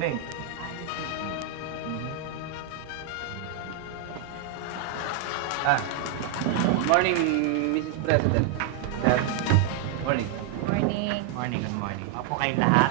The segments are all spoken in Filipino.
Meng. Morning, Mrs. President. Morning. Morning. Morning, good morning. Opo kayong lahat.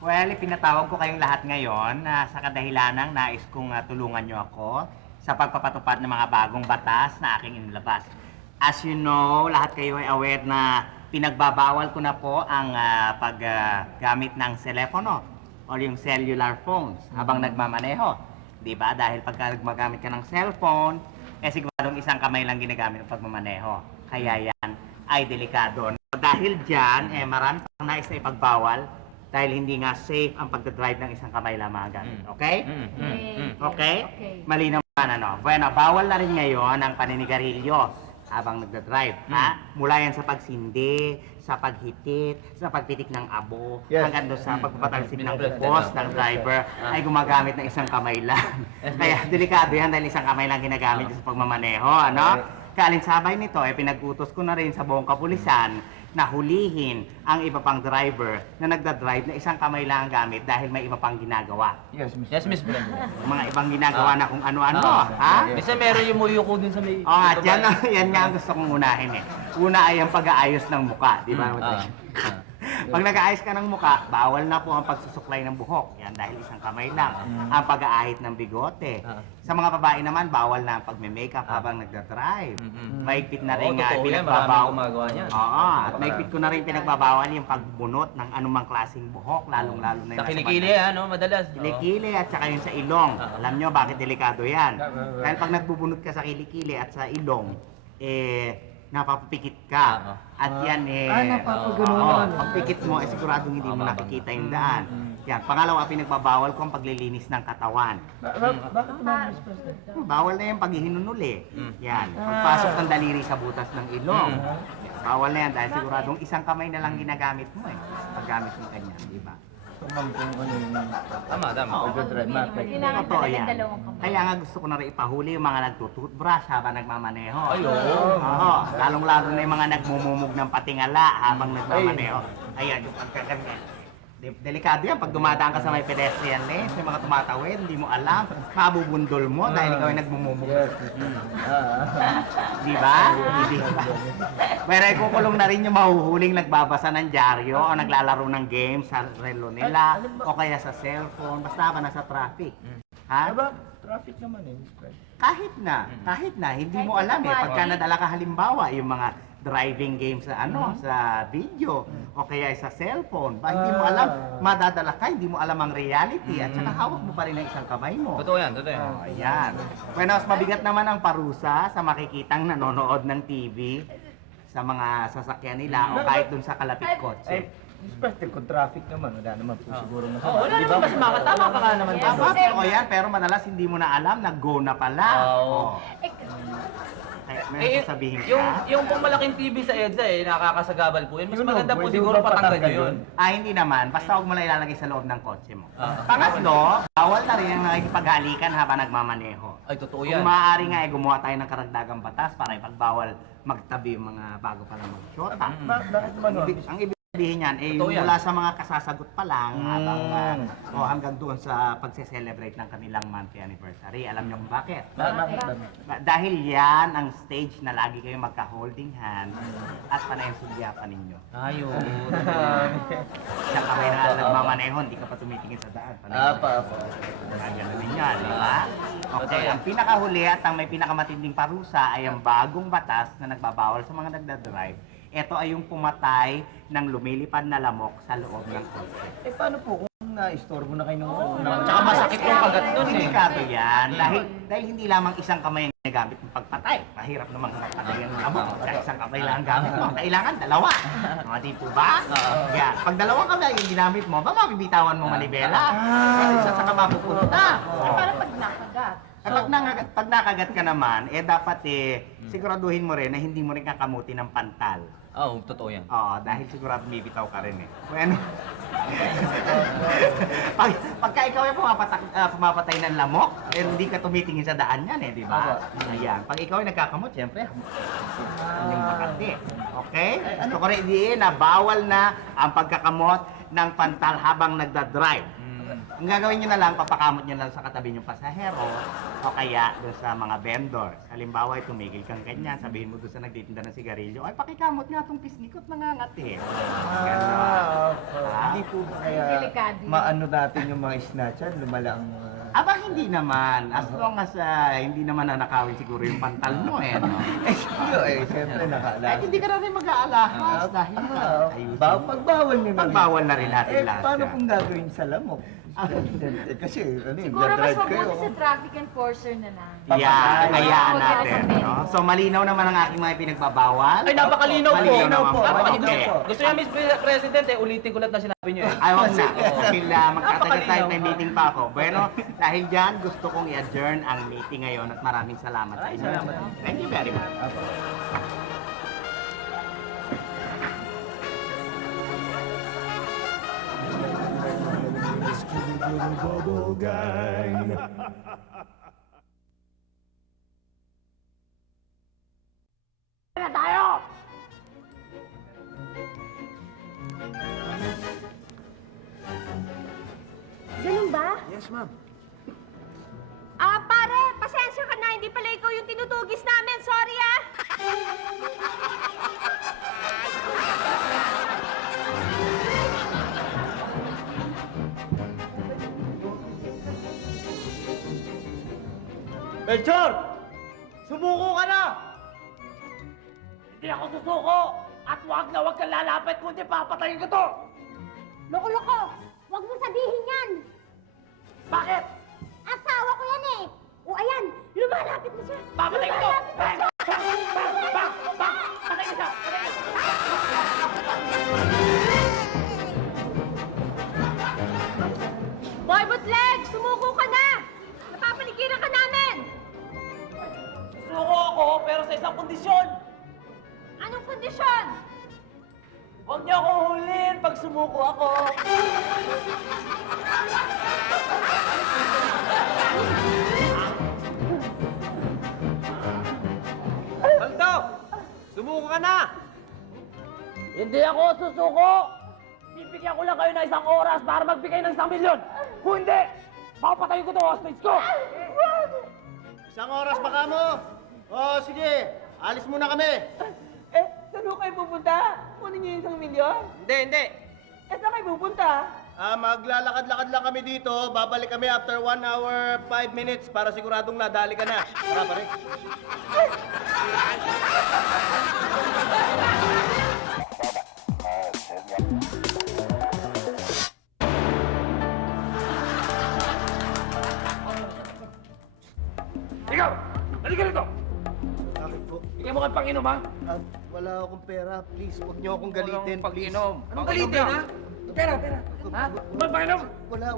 Well, pinatawag ko kayong lahat ngayon sa kadahilanang nais kong tulungan nyo ako sa pagpapatupad ng mga bagong batas na aking inilabas. As you know, lahat kayo ay aware na pinagbabawal ko na po ang paggamit ng telepono o yung cellular phones habang nagmamaneho. Diba? Dahil pagka gumagamit ka ng cellphone, siguradong isang kamay lang ginagamit ng pagmamaneho. Kaya yan ay delikado. Dahil dyan, marami pang nais na ipagbawal dahil hindi nga safe ang pagdadrive ng isang kamay lamang gamit. Okay? Okay? Malinaw naman, ano? Bueno, bawal na rin ngayon ang paninigarilyo habang nagdadrive. Ha? Mula yan sa pagsindi, sa paghitit, sa pagpitik ng abo, hanggang doon sa pagpapatalsik ng bukos ng driver ay gumagamit ng isang kamay lang. Kaya delikado yan dahil isang kamay lang ginagamit sa pagmamaneho, ano? Kaalinsabay nito, pinag-utos ko na rin sa buong kapulisan na hulihin ang iba pang driver na nagdadrive na isang kamay lang ang gamit dahil may iba pang ginagawa. Yes, Miss Brenda. Mga ibang ginagawa na kung ano-ano, ha? Minsan meron yung muyuko din sa may... At yan nga ang gusto kong unahin eh. Una ay ang pag-aayos ng muka, di ba? Pag nag-aayos ka ng muka, bawal na po ang pagsusuklay ng buhok. Yan dahil isang kamay lang. Ang pag-aahit ng bigote. Sa mga babae naman, bawal na ang pagme-makeup habang nagdadrive. Mahigpit na rin nga pinagbabawal. gumagawa niyan. Oo, at mahigpit ko na rin pinagbabawal yung pagbunot ng anumang klaseng buhok, lalong-lalo na Sa yung kilikili, ano, madalas. kilikili at saka yung sa ilong. Alam nyo bakit delikado yan? Dahil pag nagbubunot ka sa kilikili at sa ilong, napapikit ka. At yan napapaganoon. Pag pikit mo, siguradong hindi mo nakikita yung daan. Yan. Pangalawa, pinagbabawal ko ang paglilinis ng katawan. Bakit naman, Miss President? Bawal na yung paghihinunuli. Yan. Pagpasok ng daliri sa butas ng ilong. Bawal na yan dahil siguradong isang kamay na lang ginagamit mo eh. Paggamit mo kanya, di ba? So, ma'am, kung ano yung... Tama. Pagdadrive, mapek. Kailangan Totoo talaga yan. dalawang kamay. Kaya nga gusto ko na rin ipahuli yung mga nagtututbrush habang nagmamaneho. Ayun. Oo. Lalong-lalo na yung mga nagmumumog ng patingala habang nagmamaneho. Ayan, yung pagkaganyan. Delikado yan. Pag dumadaan ka sa may pedestrian lane, sa mga tumatawid, hindi mo alam, mabubundol mo dahil ikaw ay nagmumumog. Di ba? Hindi ba? Pero ikukulong na rin yung mahuhuling nagbabasa ng dyaryo o naglalaro ng games sa relo nila o kaya sa cellphone, basta ba nasa traffic. Ha? Aba, traffic naman eh, Miss President. Kahit na, hindi mo alam eh. Pagka nadala ka halimbawa, yung mga driving games sa sa video o kaya sa cellphone, hindi mo alam, madadala ka, hindi mo alam ang reality at saka hawak mo pa rin ang isang kamay mo. Totoo yan. Ayan. Bueno, mas mabigat naman ang parusa sa makikitang nanonood ng TV sa mga sasakyan nila o kahit dun sa kalapit kotse. Miss President, kung traffic naman, wala naman po siguro masama. Oo, wala naman masama ka. Tama ka nga naman. Tama, o yan, pero madalas hindi mo na alam na go na pala. Oo. May sasabihin ka? Yung pong malaking TV sa EDSA nakakasagabal po yun. Mas maganda po siguro patanggal nyo yun. Hindi naman. Basta huwag mo lang ilalagay sa loob ng kotse mo. Pangatlo, bawal na rin ang nakikipaghalikan habang nagmamaneho. Ay, totoo yan. Kung maaari nga, gumawa tayo ng karagdagang batas para ipagbawal magtabi yung mga bago pa lang mag-shota. Bakit naman, Ang ibig sabihin yan, Totoo yan. mula sa mga kasasagot pa lang habang hanggang doon sa pagse-celebrate ng kanilang monthly anniversary. Alam niyo kung bakit? Dahil yan ang stage na lagi kayo magka-holding hands at panay ang sulyapan ninyo. Ayun. Siya kamay na nagmamaneho, hindi ka pa tumitingin sa daan. Apa. Ganun din yan, di ba? Okay, ang pinakahuli at ang may pinakamatinding parusa ay ang bagong batas na nagbabawal sa mga nagdadrive. Ito ay yung pumatay ng lumilipad na lamok sa loob ng kotse. Paano po kung na-istorbo na kayo ng... Tsaka masakit yung kagat nun eh. Delikado yan. Dahil hindi lamang isang kamay ang ginagamit ng pagpatay. Mahirap namang magpatay ang lamok. Dahil isang kamay lang ang gamit mo. Kailangan dalawa. Mga di po ba? Yan. Pag dalawang kamay yung ginamit mo, ba mabibitawan mo manibela? Kasi isa sa ka mapupunta. Para pag nakagat. Pag nakagat ka naman, dapat siguraduhin mo rin na hindi mo rin kakamuti ng pantal. Oo, totoo yan. Oo, dahil sigurado bibitaw ka rin eh. Bueno, pagka ikaw ay pumapatay ng lamok, hindi ka tumitingin sa daan yan eh, di ba? Ayan. Pag ikaw ay nagkakamot, siyempre, yung makati. Okay? Gusto ko rin idiin na bawal na ang pagkakamot ng pantal habang nagda-drive. Ang gagawin nyo na lang, papakamot nyo lang sa katabi nyong pasahero o kaya doon sa mga vendors. Halimbawa, tumigil kang ganyan, sabihin mo doon sa nagtitinda ng sigarilyo, ay pakikamot nga itong pislikot nangangati. Hindi po ba kaya Delikado yun. maano natin yung mga snatcher, lumala ang... Aba, hindi naman. As long as hindi naman nanakawin siguro yung pantal mo eh, no? Siyempre nakaalala. Ay, hindi ka na rin mag-aalahas dahil ayusin. Pagbawal nyo na rin. Pagbawal na rin natin lahat Paano yan. kung gagawin sa lamok? Kasi ano yun, Siguro mas drive kayo. mabuti sa traffic enforcer na lang. Yeah, hayaan Huwag natin, ka na no? So, malinaw naman ang aking mga pinagbabawal. Ay, napakalinaw po. Malinaw naman po. Napakalinaw Okay. po. Gusto niya, Miss President, ulitin ko lahat na sinabi niyo eh. Ay, wag na. Dahil magtatagal tayo, may Napakalinaw. meeting pa ako. Bueno, dahil dyan, gusto kong i-adjourn ang meeting ngayon at maraming salamat sa Ay, inyo. salamat. Thank you very much. Bubble Gang. Ganun ba? Yes, ma'am. Pare, pasensya ka na. Hindi pala ikaw yung tinutugis namin. Sorry, ah. Melchor! Sumuko ka na! Hindi ako susuko! At wag na wag kang lalapit kundi papatayin ko to! Loko-loko. Huwag mo sabihin yan. Bakit? Asawa ko yan eh. O ayan, lumalapit na siya. Papatayin ko to! Lumalapit na Bang! siya. Bang! Bang! Bang! Bang! Patay na siya! Patay na siya! Boy Bootleg, sumuko ka na. Napapaligiran ka namin. Susuko ako pero sa isang kondisyon! Anong kondisyon? Huwag niyo akong huliin pag sumuko ako! Aldo! Sumuko ka na! Hindi ako susuko! Bibigyan ko lang kayo ng 1 oras para magbigay ng 1 milyon! Kung hindi, papatayin ko to hostage ko! 1 oras pa kamo. Oh, sige. Alis muna kami. Eh, saan ho kayo pupunta? Kunin niyo yung 1 milyon? Hindi. Eh, saan kayo pupunta? Maglalakad-lakad lang kami dito. Babalik kami after 1 hour, 5 minutes para siguradong nadali ka na. Tara, pare. Ikaw! Halika rito! Bakit po? Bigyan mo kang pang-inom, ha? Wala akong pera. Please, huwag niyo akong galitin. Pag-inom. please. Anong galitin, ha? Pera! Ha? Ba't pang-inom? Wala.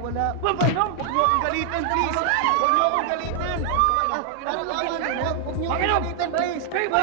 Ba't pang-inom? Huwag niyo akong galitin, please. Huwag niyo akong galitin. Huwag niyo akong Pang-inom! galitin, please. Kayo ba?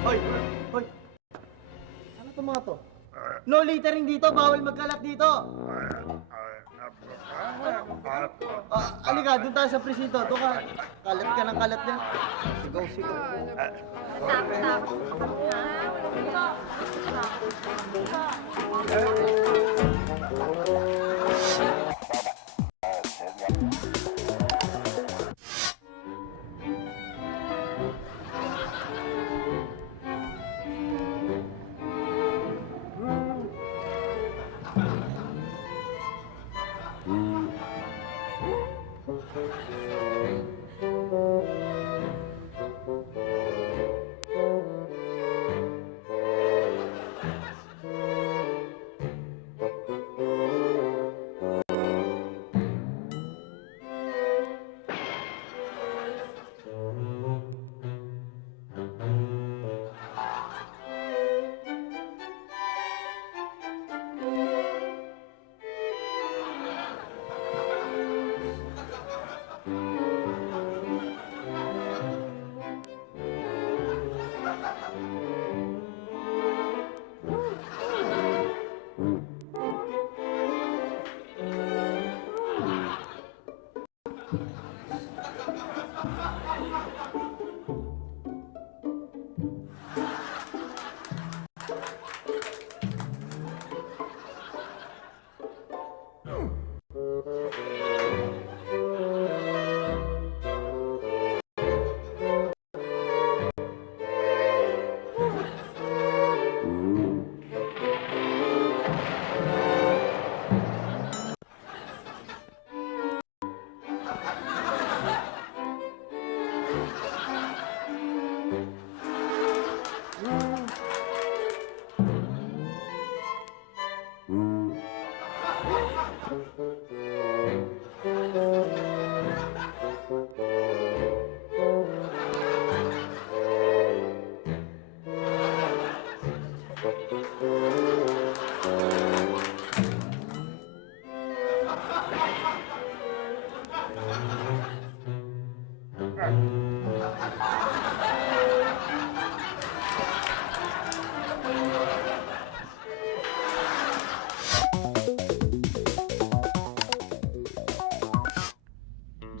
Hoy! Ano itong mga to? No littering dito. Bawal magkalat dito. Alika, doon tayo sa presinto. Doon ka. Kalat ka ng kalat niya. Sigaw. Takot-takot.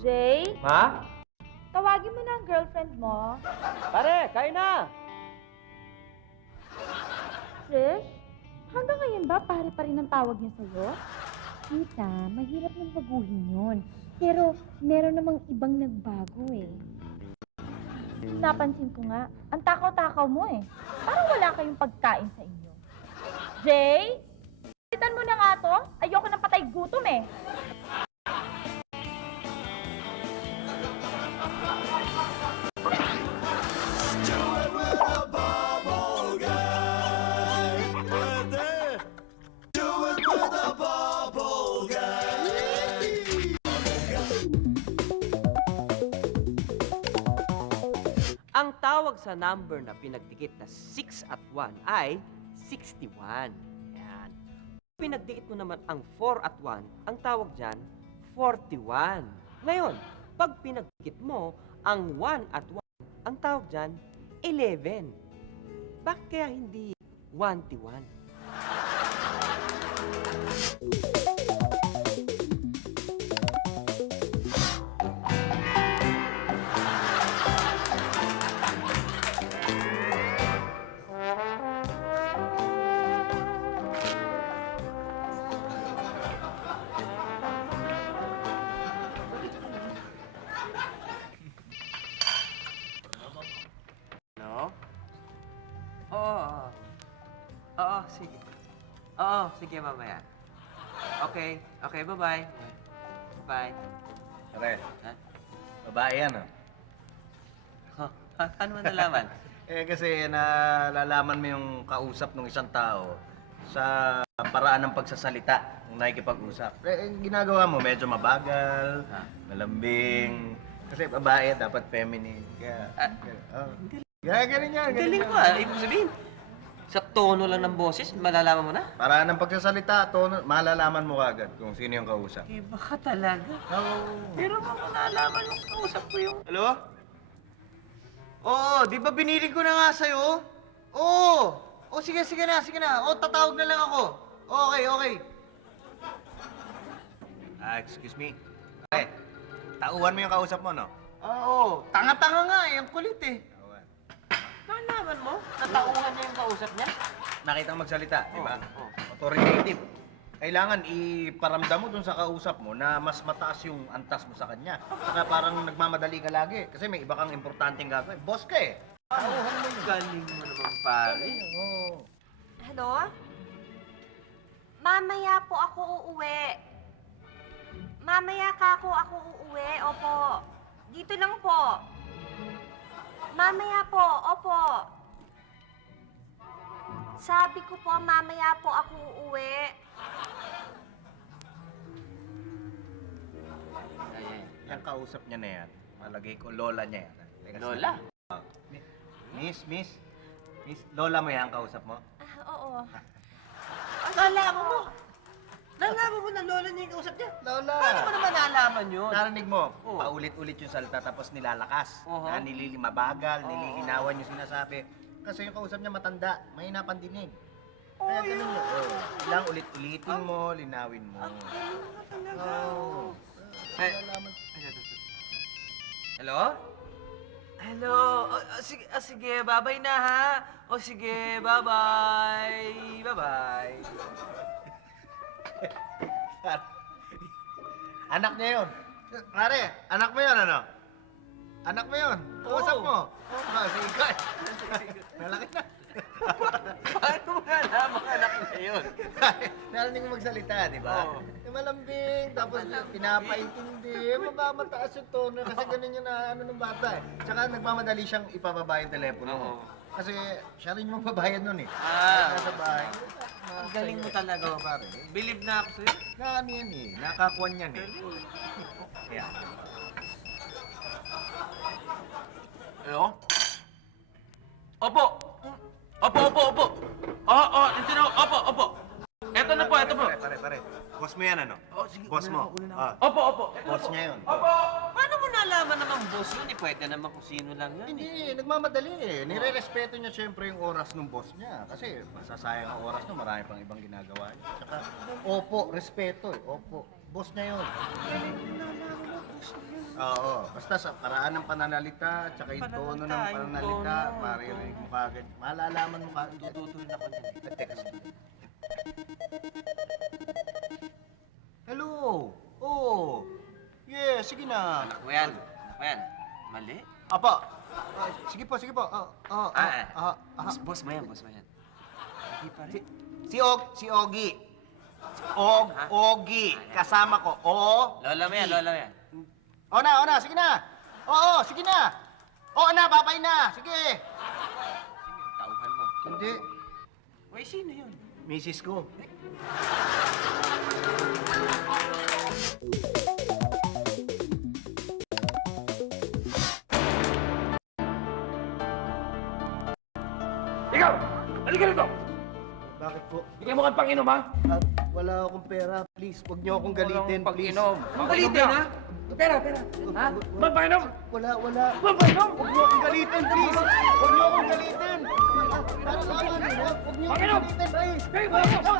Jay, Ma? tawagin mo na ang girlfriend mo. Pare, kain na! Trish, hanggang ngayon ba pare pa rin ang tawag niya sa'yo? Tita, mahirap nang baguhin yun. Pero meron namang ibang nagbago eh. Napansin ko nga, ang takaw-takaw mo eh. Parang wala kayong pagkain sa inyo. Jay, palitan mo na nga to. Ayoko ng patay gutom eh. Ang tawag sa number na pinagdikit na 6 at 1 ay 61. Yan. Pinagdikit mo naman ang 4 at 1, ang tawag dyan, 41. Ngayon, pag pinagdikit mo ang 1 at 1, ang tawag dyan, 11. Bakit kaya hindi 21? No? Oo. Oo, sige. Oo, sige mamaya. Okay, okay, bye-bye. Bye. Pare, Ha? babae yan, oh. Huh? Paano mo nalaman? Eh kasi nalalaman mo yung kausap ng isang tao sa paraan ng pagsasalita ng nakikipag-usap. Eh, ginagawa mo medyo mabagal, malambing. Kasi babae dapat feminine. Kaya, ganun yan. Galing mo ah. Ibig sabihin, sa tono lang ng boses, malalaman mo na? Paraan ng pagsasalita, tono, malalaman mo kagad kung sino yung kausap. Iba ka talaga. Oo. Pero malalaman yung kausap ko yung... Hello? Oo, di ba binili ko na nga sa'yo? Oo! O sige na. O, tatawag na lang ako. Okay. Excuse me. Tauhan mo yung kausap mo, no? Oo. Tanga-tanga nga eh. Ang kulit eh. Nalaman mo? Natauhan niya yung kausap niya? Nakita mo magsalita, di ba? Oo. Authoritative. Kailangan iparamdam mo dun sa kausap mo na mas mataas yung antas mo sa kanya. Saka parang nagmamadali ka lagi. Kasi may iba kang importanteng gagawin. Boss ka eh. Tauhan mo yung galing mo naman, pare. Oo. Hello? Mamaya po ako uuwi. Mamaya ka ako uuwi. Opo. Dito lang po. Mamaya po. Opo. Sabi ko po, mamaya po ako uuwi. Yung kausap niya na yan, malagay ko, lola niya yan. Teka, Lola? Miss, lola mo yan, kausap mo? Oo. Nalaman mo? Nalaman mo na lola niya yung kausap niya? Lola! Paano mo naman nalaman yun? Narinig mo, Oo. paulit-ulit yung salita tapos nilalakas. Oo. Na nililimabagal, Oo. nililinawan yung sinasabi. Kasi yung kausap niya matanda, mahina pang dinig. Kaya ganun mo. Kailangan ulit-ulitin mo, linawin mo. Oo. Ay, hello? Hello? Sige, babay na ha. Sige, bye-bye. Bye-bye. Anak niya yun. Pare, anak mo yun, ano? Anak mo yun. Kausap Oo. mo. Sige. Nalaki na. Paano mo nalaman anak na yun? Narinig mo magsalita, di ba? Oo. Malambing, tapos pinapaintindi. Mataas yung tono kasi ganun yung ano ng bata eh. Tsaka nagmamadali siyang ipababa yung telepono mo. Oo. Kasi siya rin yung magbabayad nun eh. Ah. Nasa bahay. Ang galing mo talaga. Oo, pare. Believe na ako sa'yo. Na ano yan eh. Nakakuan yan eh. Kaya. Hello? Opo! Opo! Oo, ito na, opo! Eto na po, eto po. Pare. Boss boss mo yan, ano? Oh, sige, Boss una na mo. ako, una na Ah, Opo, opo. boss niya yun. Paano mo nalaman naman boss yun? Pwede naman kung sino lang yun. Hindi, nagmamadali eh. Nire-respeto niya siyempre yung oras ng boss niya. Kasi masasayang ang oras niya, marami pang ibang ginagawa niya. Tsaka, opo, respeto eh. Opo, boss niya yun. Oo, basta sa paraan ng pananalita, tsaka yung tono ng pananalita, maririnig mo kagad. Malalaman mo kagad. Tututuin ako dyan. Teka, sandali. Hello! Oh! Yeah, sige na. Anak mo yan. Anak mo yan. Mali? Apa? Sige po, sige po. Boss mo yan, boss mo yan. Hindi pa rin. Si Ogie. Ogie. Kasama ko. Lola mo yan, lola mo yan. O na, sige na. Oo, sige na. Oo na, babay na. Sige. Sino yung tauhan mo? Hindi. Uy, sino yun? Misis ko. Ikaw! Halika rito! Bakit po? Bigyan mo kang panginom, ha? Wala akong pera. Please, huwag niyo akong galitin, please. Pag-inom. Galitin, ha? Pera. Ha? Magpainom! Wala. Magpainom! Huwag niyo akong galitin, please. Huwag niyo akong galitin. Huwag niyo Pag-inom! akong galitin, please. Kayo ba ako?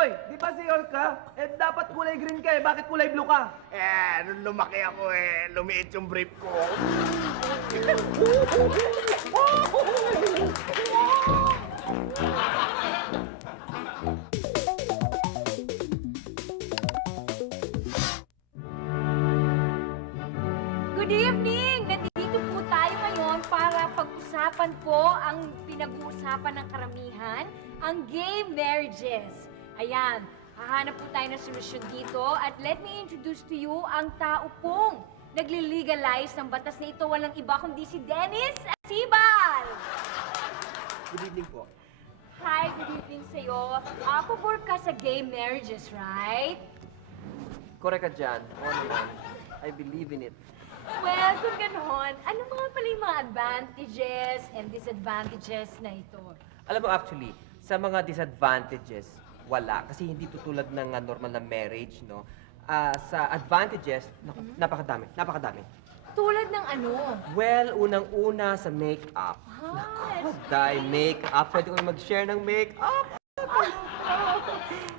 Hoy, di ba si ka? Eh, dapat kulay green ka eh. Bakit kulay blue ka? Nung lumaki ako lumiit yung brief ko. Good evening! Nandito po tayo ngayon para pag-usapan po ang pinag-uusapan ng karamihan, ang gay marriages. Ayan, hahanap po tayo ng solusyon dito at let me introduce to you ang tao pong nagli-legalize ng batas na ito. Walang iba kundi si Dennis Asibal! Good evening po. Hi, good evening sa'yo. Pabor ka sa gay marriages, right? Correct ka dyan. Oo naman. I believe in it. Well, kung ganon, ano mga pala yung mga advantages and disadvantages na ito? Alam mo actually, sa mga disadvantages, wala. Kasi hindi tutulad ng normal na marriage, no? Sa advantages, naku, napakadami. Tulad ng ano? Well, unang-una sa make-up. Yes. Dahil make-up, pwede ko na mag-share ng make-up.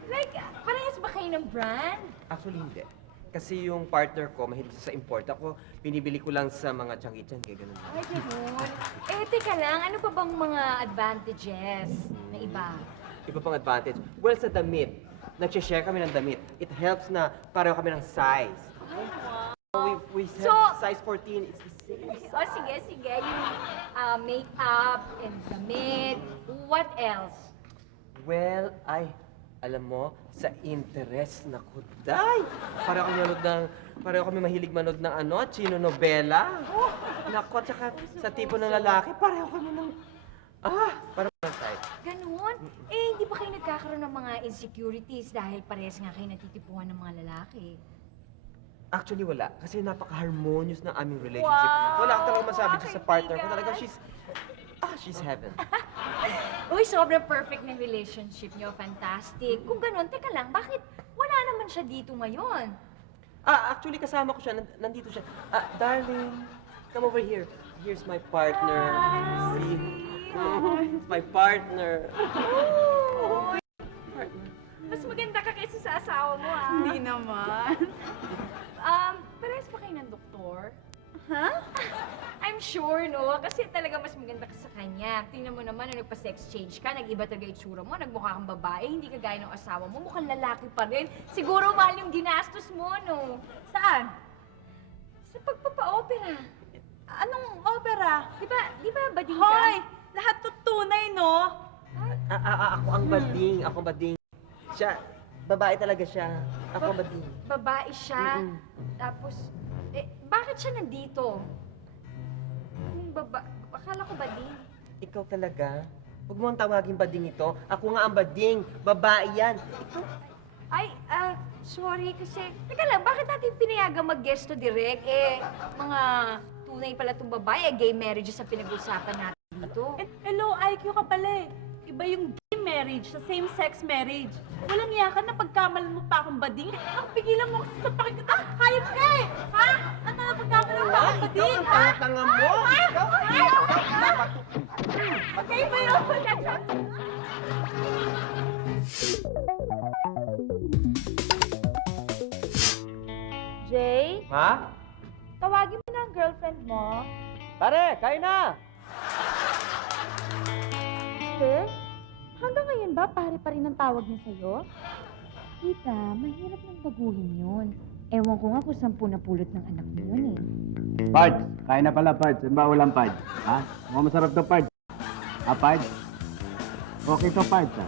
Like, parehas ba kayo ng brand? Actually, hindi. Kasi yung partner ko, mahilig sa import. Ako, binibili ko lang sa mga tiyanggi-tiyanggi, ganun. Ay, ganun. Eh, teka lang, ano pa bang mga advantages na iba? Iba pang advantage. Well, sa damit, nag-share kami ng damit. It helps na pareho kami ng size. Ay, wow. We So- have size 14, it's the same. O, sige. Yung make-up and damit. What else? Well, alam mo, sa interest na kuday. Pareho kami mahilig manood ng chino novela. Nako, tsaka sa tipo ng lalaki, pareho kami ng, pareho ng type. Ganun? Eh, hindi ba kayo nagkakaroon ng mga insecurities dahil parehas nga kayo natitipuhan ng mga lalaki? Actually, wala. Kasi napaka-harmonious ng aming relationship. Wow! Wala ka talaga masabi dyan sa partner ko. Kaibigan! Talagang she's heaven. Uy, sobrang perfect ng relationship niyo. Fantastic. Kung ganun, teka lang, bakit wala naman siya dito ngayon? Actually, kasama ko siya. Nandito siya. Darling, come over here. Here's my partner. See? It's my partner. Mas maganda ka kaysa sa asawa mo, ah. Hindi naman. Parehas ba kayo ng doktor? Ha? I'm sure, no? Kasi talaga mas maganda ka sa kanya. Tingnan mo naman, nung nagpa-sex change ka, nag-iba talaga itsura mo, nagmukha kang babae, hindi ka gaya ng asawa mo, mukhang lalaki pa rin. Siguro mahal yung ginastos mo, no? Saan? Sa pagpapa-opera. Anong opera? Di ba bading ka? Hoy! Lahat to tunay, no? Ako ang bading. Siya, Babae talaga siya. Ako bading. Babae siya. Tapos, bakit siya nandito? Akala ko bading. Ikaw talaga? Huwag mo ang tawagin bading ito. Ako nga ang bading. Babae yan. Ito. Ay, sorry kasi... Teka lang, bakit natin pinayagang mag-guest to direct? Mga tunay pala itong babae, gay marriages ang pinag-usapan natin dito. Hello, IQ ka pala eh. Iba yung gay marriage sa same-sex marriage. Walang yakan na pagkamalan mo pa akong bading. Ang pigilan mo kasi sa pakikita. Hayop ka eh! Ha? Ano na pagkamalan mo pa akong bading? Ikaw ang tanga mo! Ikaw! Okay ba yun? Jay, Ha? tawagin mo na ang girlfriend mo. Pare, kain na! Sir, hanggang ngayon ba pare pa rin ang tawag niya sa'yo? Tita, mahirap nang baguhin yun. Ewan ko nga kung saan po napulot ng anak niyo yun eh. Pards, kain na pala, Pards. Ano ba ulam, Pards? Ha? Mukhang masarap to, Pards. Ha, Pards? Okay to, Pards, ha?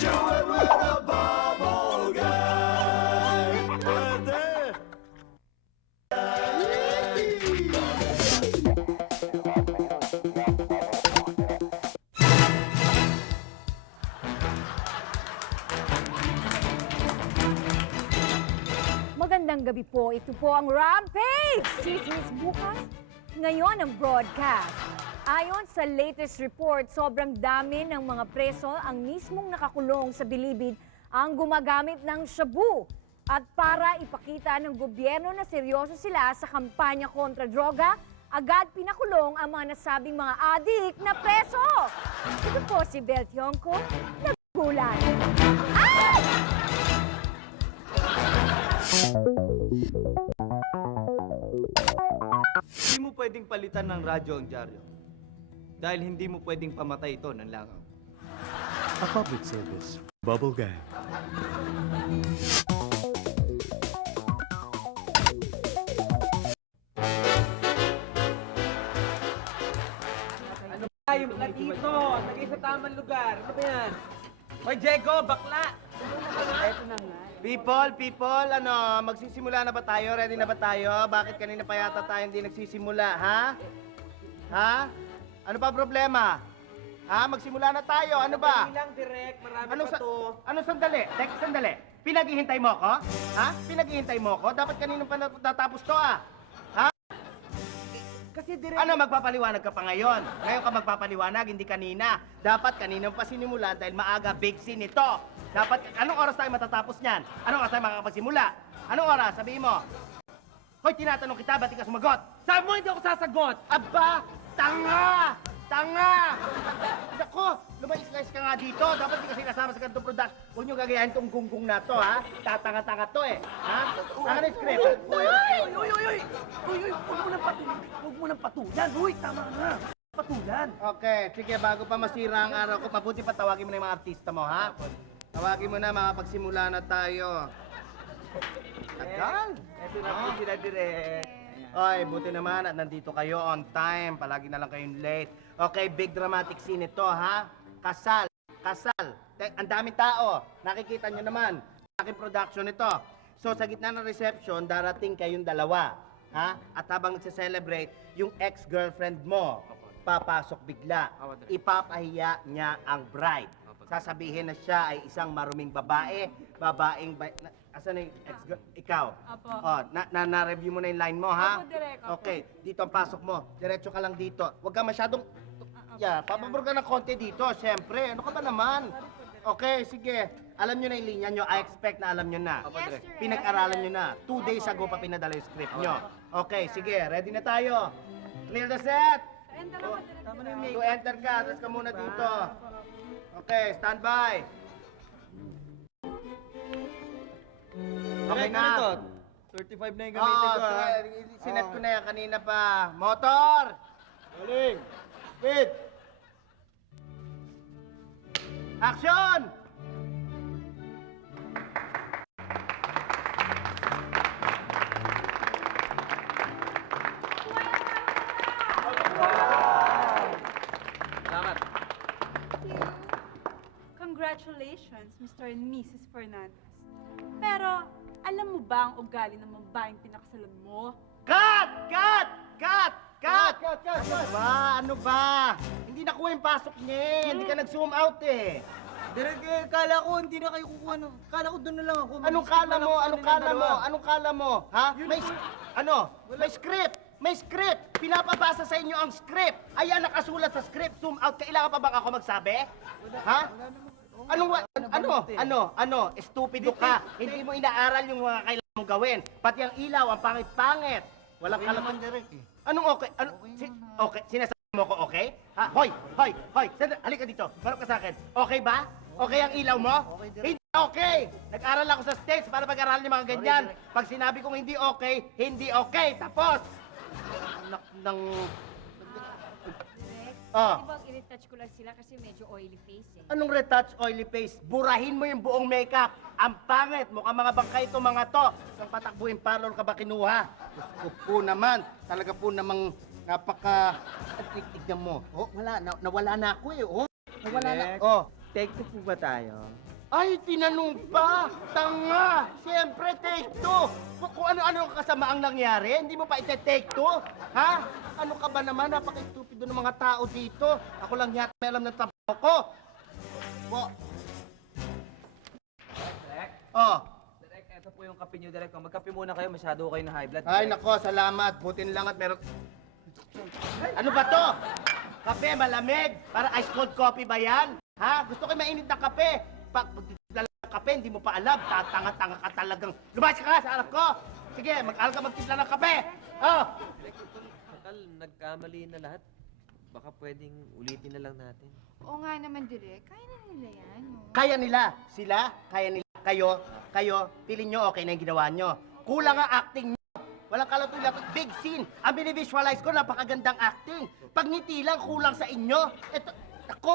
Joy with a bubble gang. Pwede. Magandang gabi po. Ito po ang Rampage! Seasons bukas. Ngayon ang broadcast. Ayon sa latest report, sobrang dami ng mga preso ang mismong nakakulong sa Bilibid ang gumagamit ng shabu. At para ipakita ng gobyerno na seryoso sila sa kampanya kontra droga, agad pinakulong ang mga nasabing mga adik na preso. Ito po si Bel Tionco, naggulat. Hindi mo pwedeng palitan ng radyo ang dyaryo. Dahil hindi mo pwedeng pamatay ito ng langaw. A public service. Bubble gang. Yung platito, lagay sa tamang lugar. Ano ba yan? Hoy, Diego, bakla! Eto na nga. People, magsisimula na ba tayo? Ready na ba tayo? Bakit kanina pa yata tayo hindi nagsisimula, ha? Ha? Ano pa problema? Ha? Magsimula na tayo, ano ba? Madali lang, direct. Marami Ano pa to. Ano sandali? Tek, sandali. Pinaghihintay mo ako? Ha? Pinaghihintay mo ako? Dapat kanina pa natapos to, ah. Ha? Kasi direct... Ano, magpapaliwanag ka pa ngayon? Ngayon ka magpapaliwanag, hindi kanina. Dapat kaninang pa sinimulan dahil maaga big scene ito. Dapat, anong oras tayo matatapos niyan? Anong oras tayo makakapagsimula? Anong oras? Sabihin mo. Hoy, tinatanong kita, ba't di ka sumagot? Sabi mo, hindi ako sasagot! Aba! Tanga! Tanga! Nako, lumayas-layas ka nga dito. Dapat di ka sinasama sa ganitong production. Huwag niyo gagayahin tong gunggong na to, ha? Tatanga-tanga to, eh. Ha? Saka na yung script. Huwag mo nang patulan. Uy, tama na. Patulan. Okay, sige, bago pa masira ang araw ko, mabuti pa tawagin mo na yung mga artista mo, ha? Tawagin mo na, makapagsimula na tayo. Tagal! Eto na po sila, direct. Oy, buti naman at nandito kayo on time. Palagi na lang kayong late. Okay, big dramatic scene ito, ha? Kasal. Ang daming tao. Nakikita nyo naman. Aking production ito. So, sa gitna ng reception, darating kayong dalawa. Ha? At habang nagse-celebrate, yung ex-girlfriend mo, papasok bigla. Ipapahiya niya ang bride. Sasabihin na siya ay isang maruming babae, asan na yung ikaw? Apo. Oh, na-review mo na yung line mo, ha? Opo, direct. Opo. Okay, dito ang pasok mo. Diretso ka lang dito. Huwag ka masyadong... Yeah, papabor ka ng konti dito, syempre. Ano ka ba naman? Okay, sige. Alam nyo na yung linya nyo. I expect na alam nyo na. Yes, sir. Pinag-aralan nyo na. 2 days ago pa pinadala yung script nyo. Okay, sige. Ready na tayo. Clear the set. Tama na yung To enter ka. Tapos ka muna dito. Okay, stand by. Okay Direct, na. ano to? 35 na yung gamitin ko, ha? Sinet ko na yan kanina pa. Motor! Galing! Speed! Action! Salamat. Congratulations, Mr. and Mrs. Fernandez. Pero, alam mo ba ang ugali ng babaeng pinakasalan mo? Cut! Cut! Cut! Cut! Ano ba? Ano ba? Hindi nakuha yung pasok niya. Hindi ka nag-zoom out eh. Direk, kala ko hindi na kayo kukuha no. Kala ko doon na lang ako. Anong kala mo? Anong kala mo? Anong kala mo? Ha? May May script. May script. Pinapabasa sa inyo ang script. Ayan, nakasulat sa script. Zoom out. Kailangan pa bang ako magsabi? Ha? Ano? Estupido ka. Hindi mo inaaral yung mga kailangan mong gawin. Pati ang ilaw, ang pangit-pangit. Walang kalaman, Direk. Anong okay? Okay, sinasabi mo ko okay? Ha? Hoy! Halika dito. Marap ka sa akin. Okay ba? Okay ang ilaw mo? Hindi okay! Nag-aral ako sa States para pag-aralan yung mga ganyan. Pag sinabi kong hindi okay, hindi okay. Tapos! Anak ng... Direk, Ah. di ba i-retouch ko lang sila kasi medyo oily face eh. Anong retouch oily face? Burahin mo yung buong makeup. Ang pangit. Mukhang mga bangkay ito mga to. Nang patakbuhin parlor ka ba kinuha? Diyos ko po naman. Talaga po namang napaka... Tignan mo. Oh, nawala na ako eh. Oh, nawala na. Direk. Oh. Take two po ba tayo? Ay, tinanong pa! Tanga! Siyempre, take two! Kung ano-ano ang kasamaang nangyari, hindi mo pa ite-take two? Ha? Ano ka ba naman? Napaka-stupido ng mga tao dito. Ako lang yata may alam ng trabaho ko. Direk, Oh. Direk, eto po yung kape nyo, Direk. Magkape muna kayo, masyado kayo na high blood. Ay, Direk. nako, salamat. Buti na lang at meron... Ano ba to? Kape, malamig? Para ice cold coffee ba yan? Ha? Gusto ko mainit na kape. Pag magtitimpla lang ng kape, hindi mo pa alam. Tatanga-tanga ka talagang... Lumayas ka nga sa harap ko! Sige, mag-aral ka magtimpla ng kape! Oh! Direk, total, nagkamali na lahat. Baka pwedeng ulitin na lang natin. Oo nga naman, Direk. Kaya na nila yan. Kaya nila. Sila, kaya nila. Kayo, pilin nyo okay na yung ginawa nyo. Kulang ang acting nyo. Walang kalatulad. Big scene. Ang binivisualize ko, napakagandang acting. Pag ngiti lang, kulang sa inyo. Ito, ako,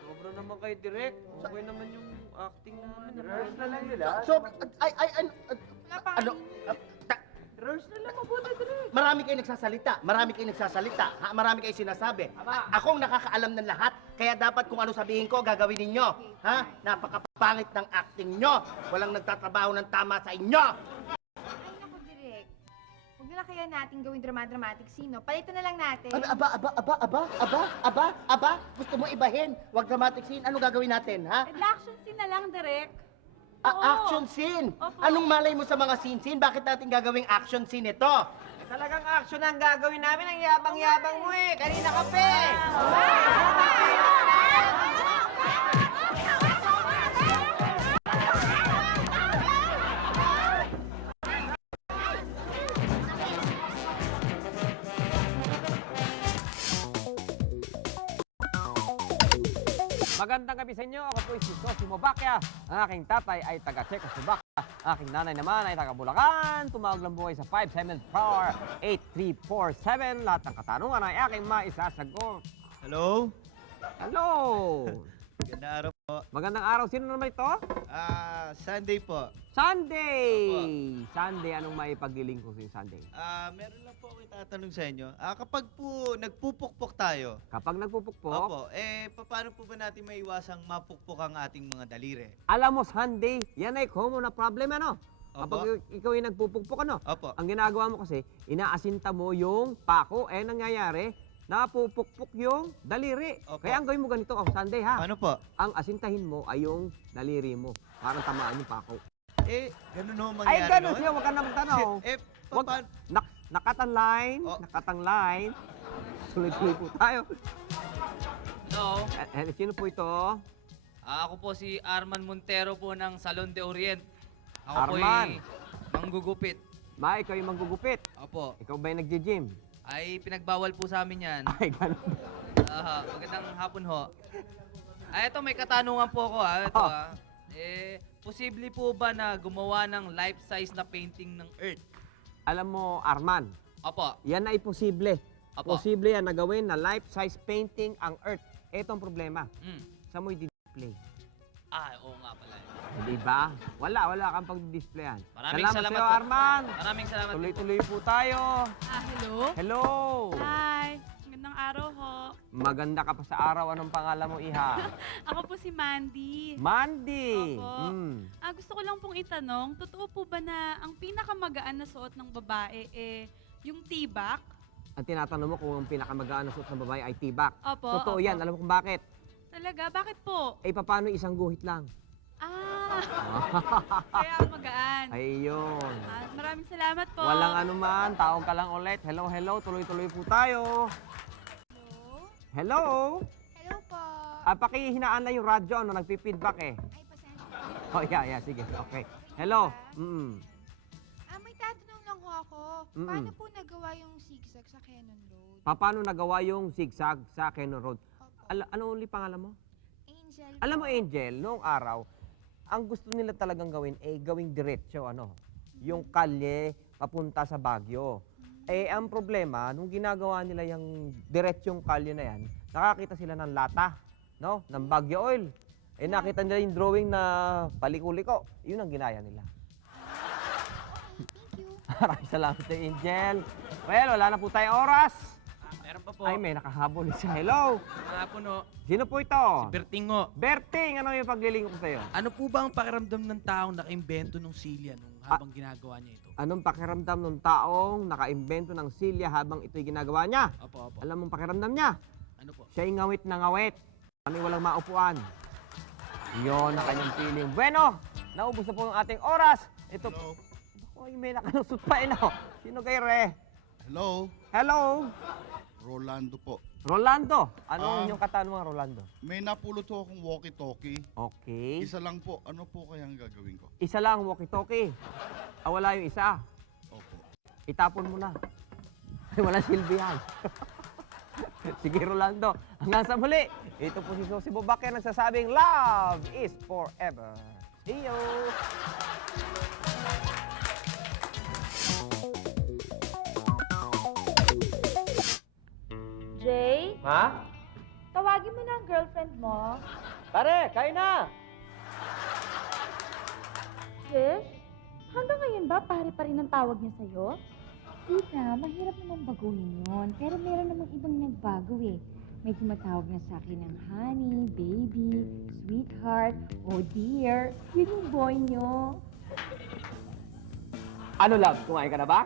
Sobra naman kayo, Direk. Okay naman yung acting namin. Rehearse na lang nila. So, Rehearse na lang mabuti, Direk. marami kayo nagsasalita. Ha? Marami kayo sinasabi. Akong nakakaalam ng lahat, kaya dapat kung ano sabihin ko, gagawin ninyo. Ha? Napakapangit ng acting nyo. Walang nagtatrabaho ng tama sa inyo. Ay, naku, Direk. Huwag na lang kaya natin gawing dramatic scene, no? Palitan na lang natin. Aba, gusto mo ibahin? Huwag dramatic scene. Ano gagawin natin, ha? Action scene na lang, Direk. Oo. Action scene. Opo. Anong malay mo sa mga scene? Bakit natin gagawing action scene ito? Talagang action ang gagawin namin. Ang yabang-yabang mo eh. Kanina ka pa eh. Magandang gabi sa inyo. Ako po si Sosimo Bakya. Ang aking tatay ay taga Czechoslovakia. Aking nanay naman ay taga Bulacan. Tumawag lang buhay sa 574-8347. Lahat ng katanungan ay aking maisasagot. Hello? Hello! Ganda araw po. Magandang araw. Sino naman ito? Sunday po. Sunday! Sunday, anong maipagiling ko sa Sunday? Meron lang po ako itatanong sa inyo. Kapag po nagpupukpok tayo, Kapag nagpupukpok, opo, paano po ba natin maiwasang mapukpok ang ating mga daliri? alam mo, Sunday, yan ay common na problem, ano? Opo. Kapag ikaw ay nagpupukpok, ano? Opo. Ang ginagawa mo kasi, inaasinta mo yung pako, nangyayari, napupukpok yung daliri. Opo. Kaya ang gawin mo ganito, Sunday, ha? Paano po? Ang asintahin mo ay yung daliri mo. Parang tamaan yung pako. Ganun ho Ay, mangyari ganun nun? siya, huwag ka na magtanong. Wag, paano? nakatang line, Oh. nakatang line. Tuloy-tuloy po tayo. Hello, Sino po ito? ako po si Arman Montero po ng Salon de Orient. Ako Arman. po ay manggugupit. Ikaw yung manggugupit. Opo, Ikaw ba yung nagji-gym? ay pinagbawal po sa amin yan. Ay, ganun. Magandang hapon ho. Ito may katanungan po ako Ito Oh. posible po ba na gumawa ng life-size na painting ng Earth? Alam mo, Arman, Opo. yan ay posible. Opo. Posible yan na gawin na life-size painting ang Earth. Ito ang problema. Sa mo i-display. Oo nga pala. Di ba? Wala kang pag-displayan. Maraming salamat sa'yo, po. Arman. Maraming salamat po. Tuloy-tuloy po tayo. Hello? Hello. Hi. Magandang araw ho. Maganda ka pa sa araw. Anong pangalan mo, Iha? Ako po si Mandy. Mandy! Opo. Mm. Gusto ko lang pong itanong, totoo po ba na ang pinakamagaan na suot ng babae yung tibak? Ang tinatanong mo kung ang pinakamagaan na suot ng babae ay tibak. Opo, Totoo opo. yan. Alam mo kung bakit? Talaga? Bakit po? Eh, paano isang guhit lang? Kaya magaan. Ay, yun. Maraming salamat po. Walang anuman. Taong ka lang ulit. Hello, hello. Tuloy-tuloy po tayo. Hello? Hello po. Pakihinaan lang yung radyo. Ano, nagpi-feedback eh. Ay, pasensya. Oh, yeah. Sige. Okay. Hello? May tatanong lang ho ako. Paano po nagawa yung zigzag sa Cannon Road? Paano nagawa yung zigzag sa Cannon Road? Opo. Ano ulit pangalan mo? Angel Alam mo, po. Angel, noong araw, ang gusto nila talagang gawin ay gawing diretso, yung kalye papunta sa Baguio. Eh, ang problema, nung ginagawa nila yung diretsong kalye na yan, nakakita sila ng lata, ng Baguio Oil. Eh, nakita nila yung drawing na paliko-liko. Yun ang ginaya nila. Thank you. Maraming salamat kay Angel. Well, wala na po tayong oras. Meron pa po. Ay, may nakahabol isa. Hello? Mga po, no. Sino po ito? Bertingo. Berting, ano yung paglilingkod ko sa'yo? Ano po ba ang pakiramdam ng taong naka-imbento ng silya nung habang ginagawa niya ito? Anong pakiramdam ng taong nakaimbento ng silya habang ito'y ginagawa niya? Opo. Alam mong pakiramdam niya? Ano po? Siya'y ngawit na ngawit. Ano walang maupuan? Yun ang kanyang feeling. Bueno, naubos na po ang ating oras. Ito po. Ay, may nakalusot pa Sino kay Re? Hello, Hello? Rolando po. Rolando. Anong inyong katanungan, Rolando? May napulot ko akong walkie-talkie. Okay. Isa lang po. Ano po kaya ang gagawin ko? Isa lang, walkie-talkie. Wala yung isa. Opo. Itapon mo na. Walang silbihan. Sige, Rolando. Hanggang sa muli. Ito po si Sosi Bobake nagsasabing, love is forever. See you! Jay, Ha? tawagin mo na ang girlfriend mo. Pare, kain na! Sis, hanggang ngayon ba pare pa rin ang tawag niya sa'yo? Tita, mahirap naman baguhin yun. Pero meron namang ibang nagbago eh. May tumatawag na sa akin ng honey, baby, sweetheart, oh dear. Yun yung boy nyo. Ano, love? Kumain ka na ba?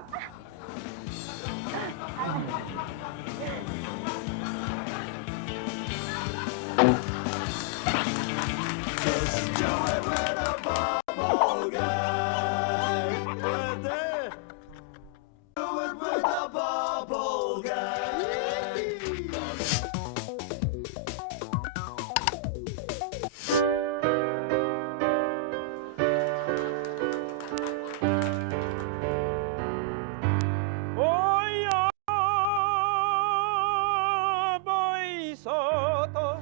Boy Soto,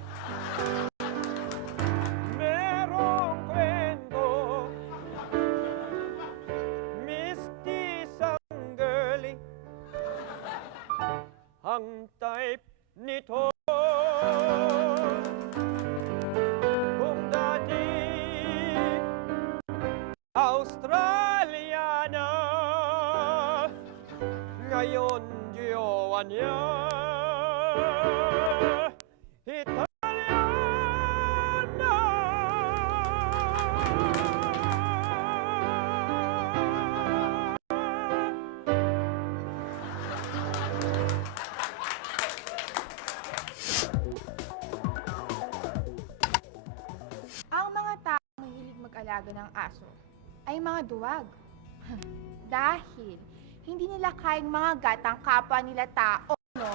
merong kwento, mistisang girlie, ang type nito. Kung dati Australiana, ngayon jowa niya Italiana. Ang mga taong mahilig mag-alaga ng aso ay mga duwag. Dahil hindi nila kayang mga gatang kapwa nila tao, no?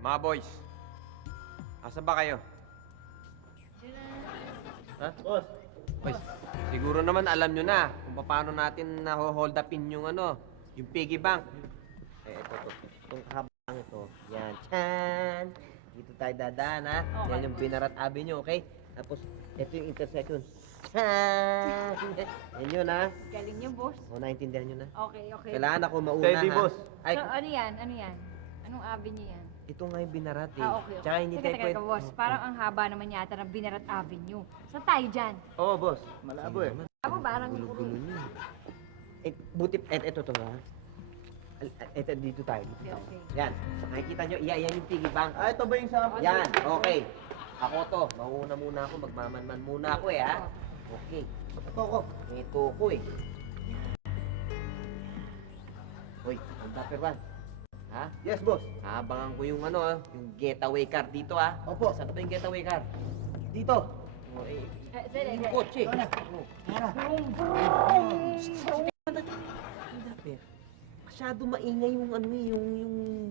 Mga boys, asa ba kayo? Ha? Boss. Boys, siguro naman alam nyo na kung paano natin na-hold upin yung yung piggy bank. Itong kahabang ito. Yan, chan! Dito tayo dadaan, ha? Yan yung Binarat Avenue, okay? Tapos, ito yung intersection. Chan! Yan yun, ha? Galing niyo, boss. O, naintindihan nyo na? Okay. Kailangan ako mauna, Steady, ha? boss. Ay, So, ano yan? Ano yan? Anong avenue yan? Ito nga yung binarat eh. Ah, okay. Tsaka hindi Teka, tayo teka, pwede... teka, boss. Parang ang haba naman yata ng Binarat Avenue. Saan tayo dyan? Oo, boss. Malabo eh. Ako ba? Parang Gulo-gulo niyo. Buti, eto to ha. Eto, dito tayo. Dito Okay, tayo. okay. Yan. Nakikita nyo, yan yung piggy bank. Ah, ito ba yung sa... Yan, okay. Ako to, mauna muna ako, magmamanman muna ako eh ha. Okay. Ito ko. Ito ko eh. Hoy, ang Dapper One. Ha? Yes, boss. Abangan ko yung ano, yung getaway car dito ha. Opo. Saan ba yung getaway car? Dito. Oh, eh, Sige, yung sige. kotse. Oh. Ang Dapper, masyado maingay yung ano eh, yung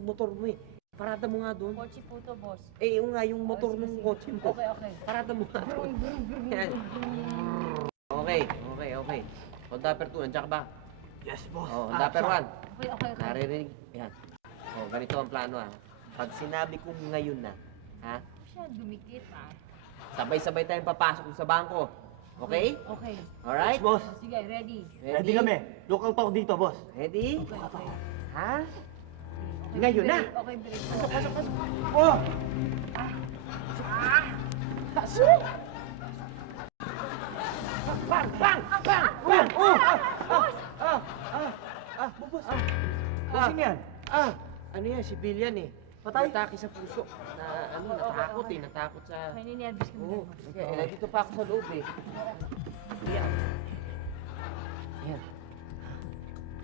motor mo eh. Parada mo nga doon. Kotse po to, boss. Eh, yung nga, yung motor ng kotse mo. Okay, okay. Parada mo nga doon. Yan. Okay, okay, okay. O, Dapper 2, nandiyan ka ba? Yes, boss. O, Dapper 1. Okay, okay, okay. Naririnig. Yan. O, ganito ang plano ha. Pag sinabi kong ngayon na, ha? Siya, dumikit ah. Sabay-sabay tayong papasok sa bangko. Okay? Okay. Alright? Boss. Sige, ready. Ready kami. Local talk dito, boss. Ready? Okay, okay. Ha? Okay, Ngayon na. break. Okay, break. Pasok, pasok, pasok. Oh! Bang! Bang! Bang! Bang! Oh! Sino yan? Ano yan? Civilian eh. Patay? Natake sa puso. Na, ano, natakot eh. Natakot sa... Okay, ninervous ka Oo. muna. Sige, dito pa ako sa loob eh. Yan. Yan.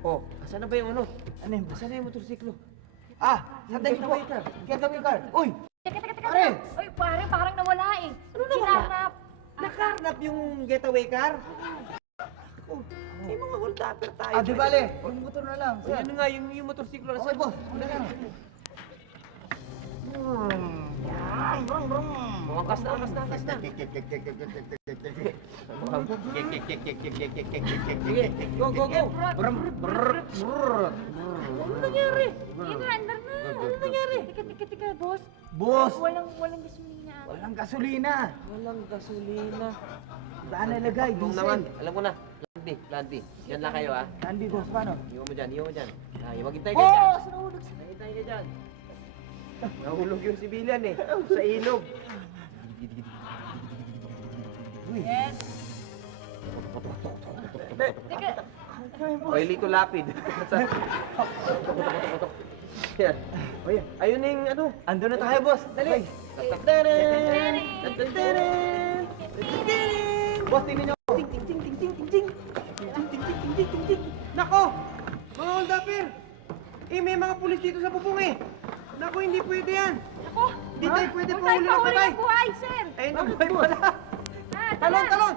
Oh, asan na ba yung ano? Ano yun? Asan na yung motorsiklo? Sa tayo po. Getaway car. Getaway car. Uy! Teka, teka, teka. Pare! Uy, pare, parang nawala eh. Ano nawala? Kinarnap. Nakarnap yung getaway car? Ako, may mga hold-upper tayo. Di bale. Yung motor na lang. O, yan nga, yung motorsiklo na Okay, boss. Wala lang. Oh, angkas na, angkas na, angkas na. Sige, go, go, go. Ano nangyari? Ina, andar na. Ano nangyari? Teka, teka, teka, boss. Boss! Walang gasolina. Walang gasolina. Walang gasolina. Saan nalagay? Kung Diesel. naman, alam ko na. Plan B. Yan lang kayo, ha? Andy, boss, paano? Iwan mo dyan, iwan mo dyan. Iwagintay ka dyan. Oh! Sinahulog sa... Hintay ka dyan. Nahulog yung sibilyan eh. Sa ilog. Yes. Teka, Oy, Lito Lapid. Yan. Oy, ayun na yung ano. Ando na tayo, boss. Dali. Boss, tingnan nyo. Ting ting ting ting ting ting ting. Ting ting ting ting ting ting ting. Nako! Mga hold-upper! Eh, may mga pulis dito sa bubong eh. Nako, hindi pwede yan. ako. Hindi tayo pwede Huwag pahuli tayo ng pahuli patay. ng buhay, sir. Ayun na, buhay pala. Talon, talon!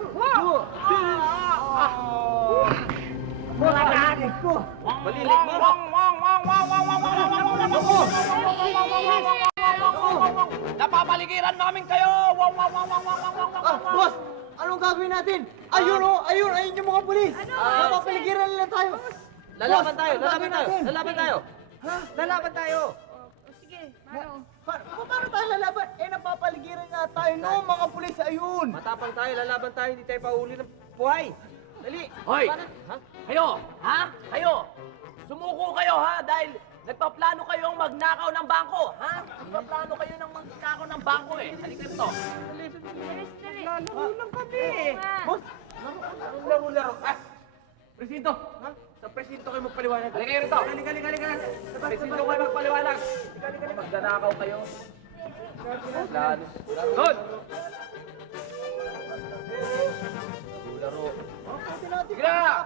Mga naanig ko. Balilig mo! Napapaligiran namin kayo! Wow, wow, wow, wow, wow, wow, wow, wow, wow. Boss! Anong gagawin natin? Ayun oh! Ayun! Ayun yung mga pulis! Ano? Napapaligiran nila tayo! Lalaban tayo, Boss, lalaban ang tayo, gagawin natin? lalaban tayo. Ha? Lalaban tayo. Sige, ano? Paano tayo lalaban? Eh, napapaligiran nga tayo no, mga pulis! Ayun! Matapang tayo, lalaban tayo, hindi tayo pauli ng buhay. Dali. Hoy! Paano? Ha? Kayo! Ha? Kayo! Sumuko kayo, ha? Dahil nagpaplano kayong magnakaw ng bangko, ha? Nagpaplano kayo ng magnakaw ng bangko, eh. Halika rito. Lalo lang kami. Boss! Laro-laro. Ah! Presinto! Ha? Sa presinto kayo magpaliwanag. Halika kayo rito. Halika, halika, halika. Sa presinto kayo magpaliwanag. Magnanakaw kayo. Lalo. Doon! Laro. Sige na!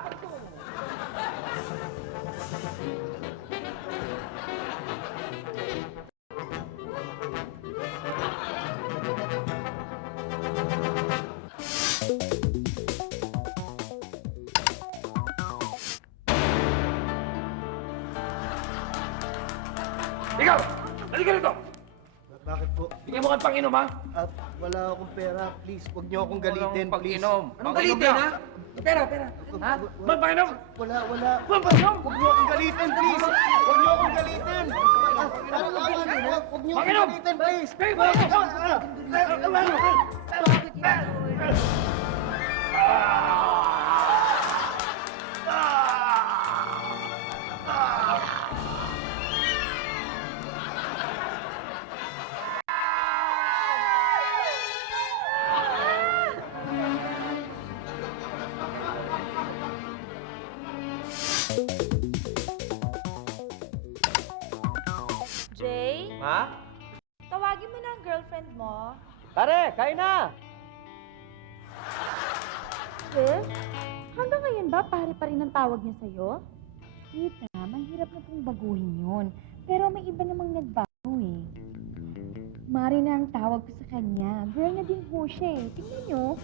Ikaw! Halika rito! Bakit po? Bigyan mo kang pang-inom, ha? Wala akong pera. Please, huwag niyo akong galitin, please. Pag-inom. Anong galitin, ha? Pera, pera. Ha? Magpang-inom! Wala. Magpang-inom! Huwag niyo akong galitin, please! Huwag niyo akong galitin! Huwag niyo akong Pang-inom! galitin, please! Kayo ba? Ha? Tawagin mo na ang girlfriend mo. Pare, kain na! Sis, hanggang ngayon ba pare pa rin ang tawag niya sa'yo? Tita, mahirap na pong baguhin yun. Pero may iba namang nagbago eh. Mari na ang tawag ko sa kanya. Girl na din po siya eh. Tingnan niyo.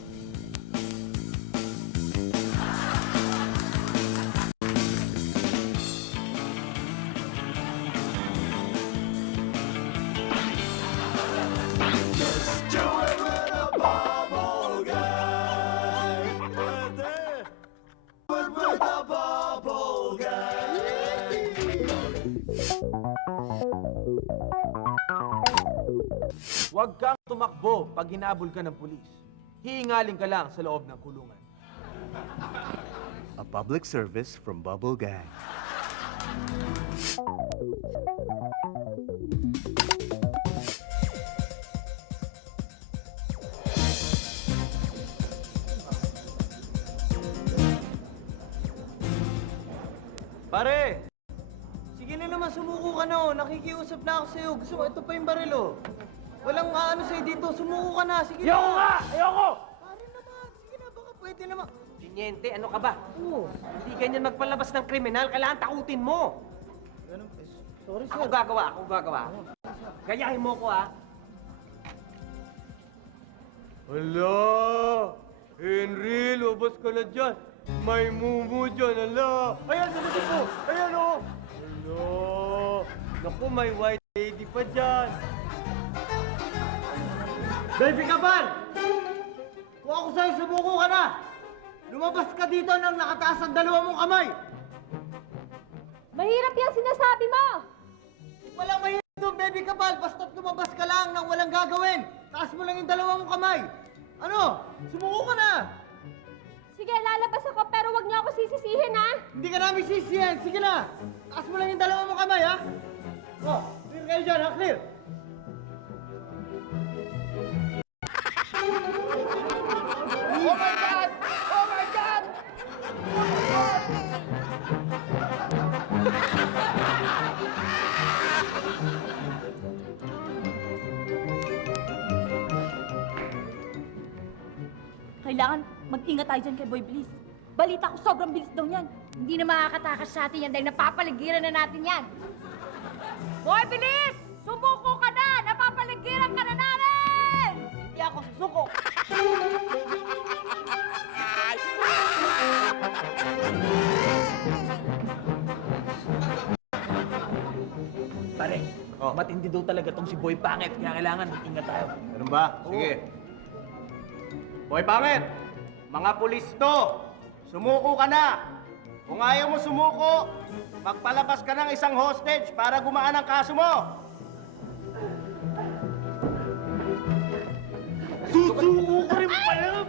Huwag kang tumakbo pag hinabol ka ng pulis. Hihingalin ka lang sa loob ng kulungan. A public service from Bubble Gang. Pare! Sige na naman, sumuko ka na oh. Nakikiusap na ako sa'yo. Gusto mo, ito pa yung baril oh. Walang ano sa'yo dito. Sumuko ka na. Sige na. Ayoko nga! Ayoko! Pare naman. Sige na, baka pwede naman. Tiniente, ano ka ba? Hindi ganyan magpalabas ng kriminal. Kailangan takutin mo. Ganun, sorry sir. Ako gagawa. Gayahin mo ko, ha? Hala! Henry, lumabas ka na dyan. May mumu dyan, hala! Ayan, salutin mo! Ayan, oh! Hala! Naku, may white lady pa dyan. Baby Kapal! Kung ako sa'yo, sumuko ka na! Lumabas ka dito nang nakataas ang dalawa mong kamay! Mahirap yung sinasabi mo! Walang mahirap doon, Baby Kapal! Basta't lumabas ka lang nang walang gagawin! Taas mo lang yung dalawa mong kamay! Ano? Sumuko ka na! Sige, lalabas ako pero wag niyo ako sisisihin ha! Hindi ka namin sisiyan. Sige na. Taas mo lang yung dalawa mong kamay, ha? Oh, clear kayo dyan, ha? Clear. Oh my God! Oh my God! Kailangan mag-ingat tayo dyan kay Boy Bliss. Balita ko sobrang bilis daw niyan. Hindi na makakatakas sa atin yan dahil napapaligiran na natin yan. Boy, bilis! Sumuko ka na! Napapaligiran ka na namin! Hindi ako susuko! Pare, matindi daw talaga tong si Boy Pangit. Kaya kailangan ingat tayo. Ganun ba? Sige. Boy Pangit! Mga pulis to! Sumuko ka na! Kung ayaw mo sumuko, magpalabas ka ng isang hostage para gumaan ang kaso mo! Susuko ka rin pala!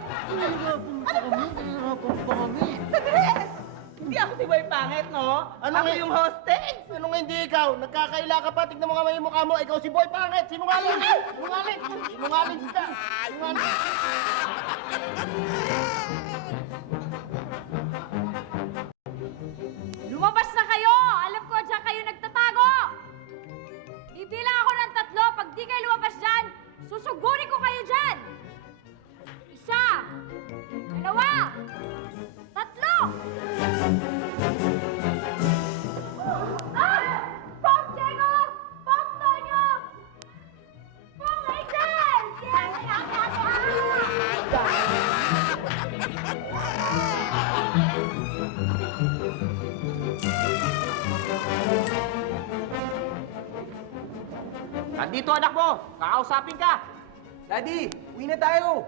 Hindi ako si Boy Pangit, no? Ano ako nga- yung hostage! Ano nga hindi ikaw? Nagkakaila ka pa. Tignan mo nga yung mukha mo. Ikaw si Boy Pangit. Sinungaling! Sinungaling! Sinungaling ka! Sinungaling! Lumabas na kayo! Alam ko, dyan kayo nagtatago! Bibilang ako ng 3. Pag di kayo lumabas dyan, susugurin ko kayo dyan! 1, 2, 3! Ah! Pop Diego! Pop Tonyo! Pop Angel! Nandito anak mo! Kakausapin ka! Daddy, uwi na tayo!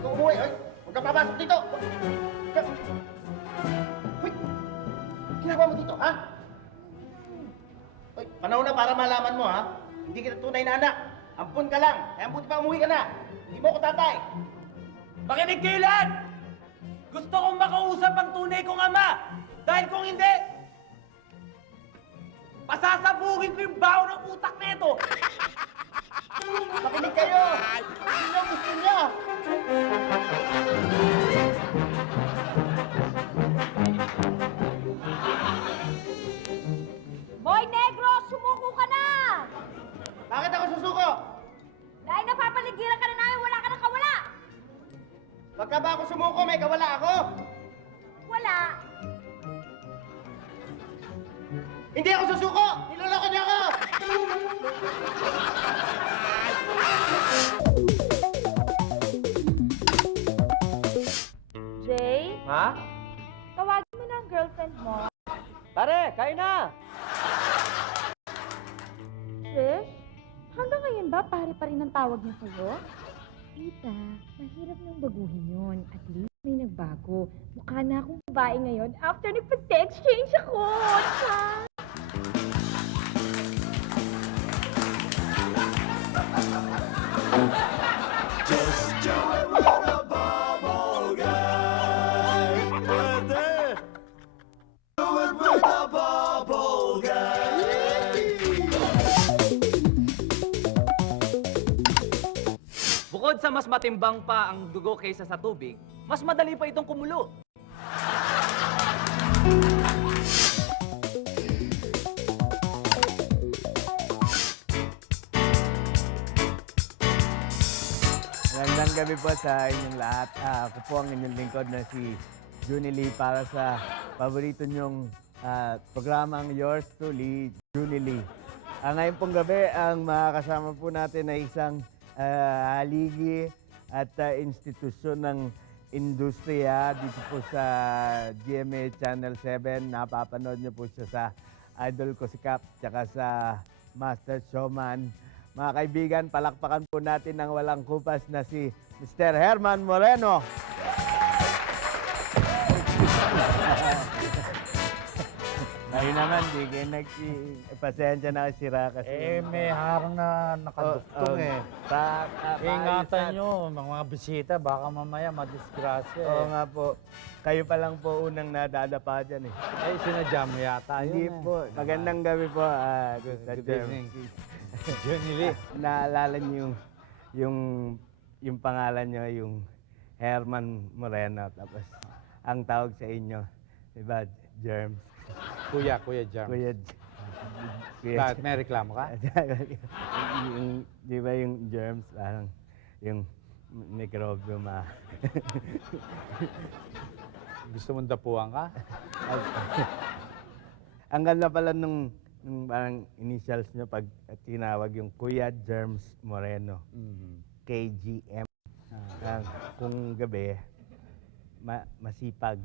Ito umuwi. Ay! Huwag ka papasok dito! Uy! Ginagawa mo dito, ha? Uy, panahon na para malaman mo, ha? Hindi kita tunay na anak. Ampun ka lang. Kaya buti pa umuwi ka na. Hindi mo ko tatay. Makinig kayo lahat! Gusto kong makausap ang tunay kong ama! Dahil kung hindi, pasasabugin ko yung baho ng utak na ito! Makinig kayo! Hindi niya gusto niya! Boy Negro, sumuko Hindi ako susuko! Niloloko niyo ako! Jay, Ha? tawagin mo na ang girlfriend mo. Pare, kain na! Trish, hanggang ngayon ba pare pa rin ang tawag niya sa'yo? Tita, mahirap nang baguhin yun. At least may nagbago. Mukha na akong babae ngayon after nagpa-exchange ako. Tsaka! Bukod sa mas matimbang pa ang dugo kaysa sa tubig, mas madali pa itong kumulo. Magandang gabi po sa inyong lahat. Ako po ang inyong lingkod na si Junie Lee para sa paborito niyong programang Yours Truly, Junie Lee. Ngayon pong gabi, ang makakasama po natin ay isang haligi at institusyon ng industriya dito po sa GMA Channel 7. Napapanood niyo po siya sa Idol ko si Cap tsaka sa Master Showman. Mga kaibigan, palakpakan po natin ang walang kupas na si Mr. Herman Moreno. Ngayon naman, di kayo pasensya na sira kasi. May harang na nakadugtong Ingatan Ingatan nyo, mga bisita, baka mamaya madisgrasya Oo nga po. Kayo pa lang po unang nadadapa dyan eh. Sinadya mo yata Hindi yun po. Magandang gabi po. Good evening. Johnny Lee. Naalala niyo yung pangalan niyo, yung Herman Moreno. Tapos ang tawag sa inyo, diba, Germs? Kuya Jam. Kuya Bakit, may reklamo ka? yung, di ba yung germs, parang yung mikrobyo Gusto mong dapuan ka? Ang ganda pala nung parang initials nyo pag tinawag yung Kuya Germs Moreno. KGM. Kung gabi, masipag.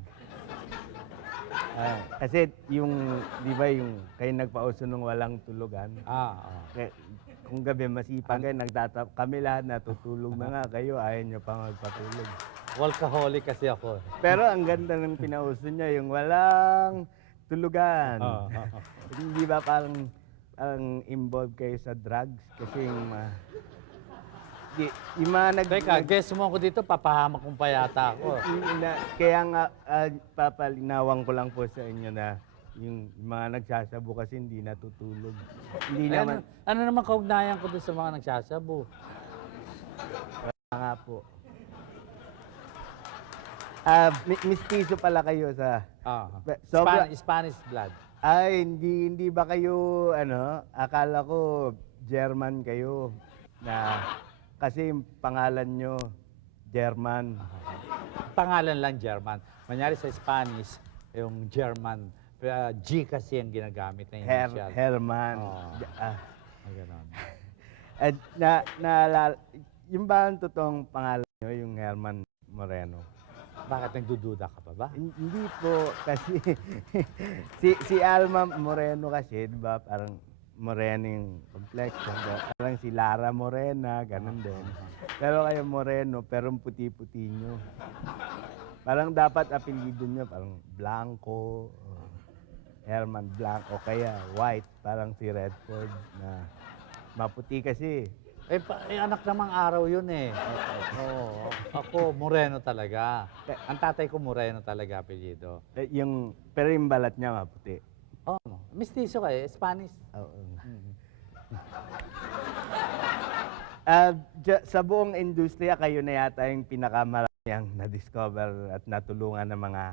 Kasi yung, di ba yung kayo nagpauso nung walang tulugan? Kung gabi masipag kayo, kami lahat natutulog na nga kayo, ayaw nyo pa magpatulog. Workaholic kasi ako. Pero ang ganda ng pinauso niya, yung walang tulugan. Hindi ba parang involved kayo sa drugs? Kasi yung mga Teka, guess mo ako dito, papahamak kong pa yata ako. Kaya nga, papalinawang ko lang po sa inyo na yung mga nagsasabu kasi hindi natutulog. Hindi naman. Ano naman kaugnayan ko doon sa mga nagsasabu? Wala nga po. Mistiso pala kayo sa... Spanish blood. Ay, hindi ba kayo, akala ko German kayo. Kasi yung pangalan nyo, German. Pangalan lang German. Manyari sa Spanish, yung German. G kasi ang ginagamit na initial. Herman. Ganon. Yung ba ang totoong pangalan nyo, yung Herman Moreno? Bakit nagdududa ka pa ba? Hindi po, kasi si Alma Moreno kasi, di ba, parang Moreno yung complexion. Parang si Lara Morena, ganun din. Pero kayo Moreno, pero puti-puti nyo. Parang dapat apelido nyo, parang Blanco, Herman Blanco, kaya White, parang si Redford na maputi kasi. Anak namang araw yun eh. Oo, ako Moreno talaga. Ang tatay ko Moreno talaga, apelido. Pero yung balat niya maputi. Mistiso ka eh, Spanish. Oo. Sa buong industriya, kayo na yata yung pinakamaraming na-discover at natulungan ng mga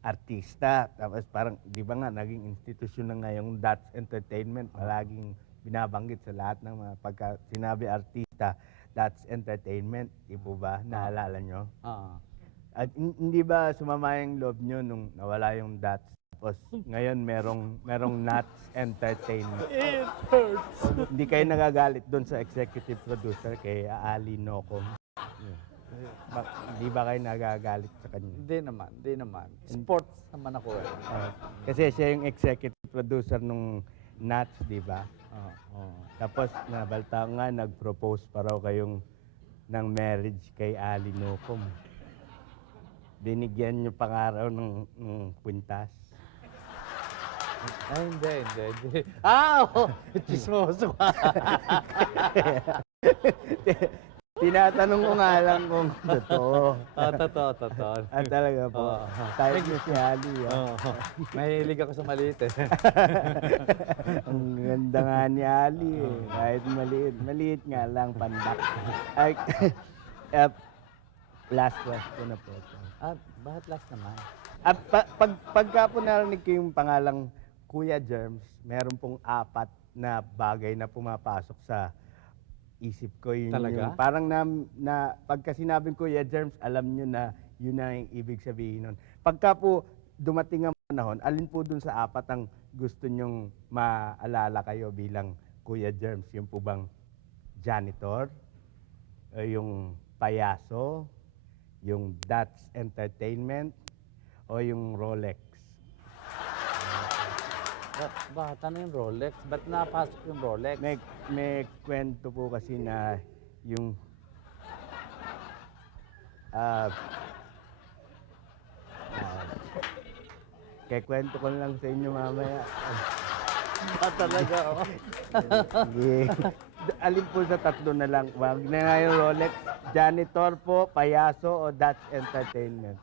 artista. Tapos parang, di ba nga, naging institusyon na nga yung That's Entertainment. Palaging binabanggit sa lahat ng mga pagka sinabi artista, That's Entertainment. Di po ba? Naalala nyo? At hindi ba sumama yung loob nyo nung nawala yung That's Tapos ngayon merong Nuts Entertainment. It hurts. Hindi kayo nagagalit doon sa executive producer kay Ali Nocom. Hindi ba kayo nagagalit sa kanya? Hindi naman. Sports naman ako eh. Kasi siya yung executive producer nung Nuts, di ba? Tapos nabalta nga, nag-propose pa raw kayong ng marriage kay Ali Nocom. Binigyan niyo pa nga raw ng kwintas. Ay, hindi. Oo! Chismoso ka. Tinatanong ko nga lang kung totoo. Totoo. Talaga po. Type niyo si Ali. Mahilig ako sa maliit eh. Ang ganda nga ni Ali eh. Kahit maliit. Maliit nga lang, pandak. Ay, last question na po. Bakit last naman? At pagka po narinig ko yung pangalang Kuya Germs, meron pong 4 na bagay na pumapasok sa isip ko. Yun, Talaga? yung parang pagka sinabing Kuya Germs, alam nyo na yun na yung ibig sabihin nun. Pagka po dumating ang panahon, alin po dun sa 4 ang gusto nyong maalala kayo bilang Kuya Germs? Yung po bang janitor? O yung payaso? Yung That's Entertainment? O yung Rolex? Bakit ano yung Rolex? Ba't napasok yung Rolex? May kwento po kasi na yung kaya kwento ko lang sa inyo mamaya. Talaga, Sige. Alin po sa 3 na lang. Wag na nga yung Rolex. Janitor po, payaso, o That's Entertainment.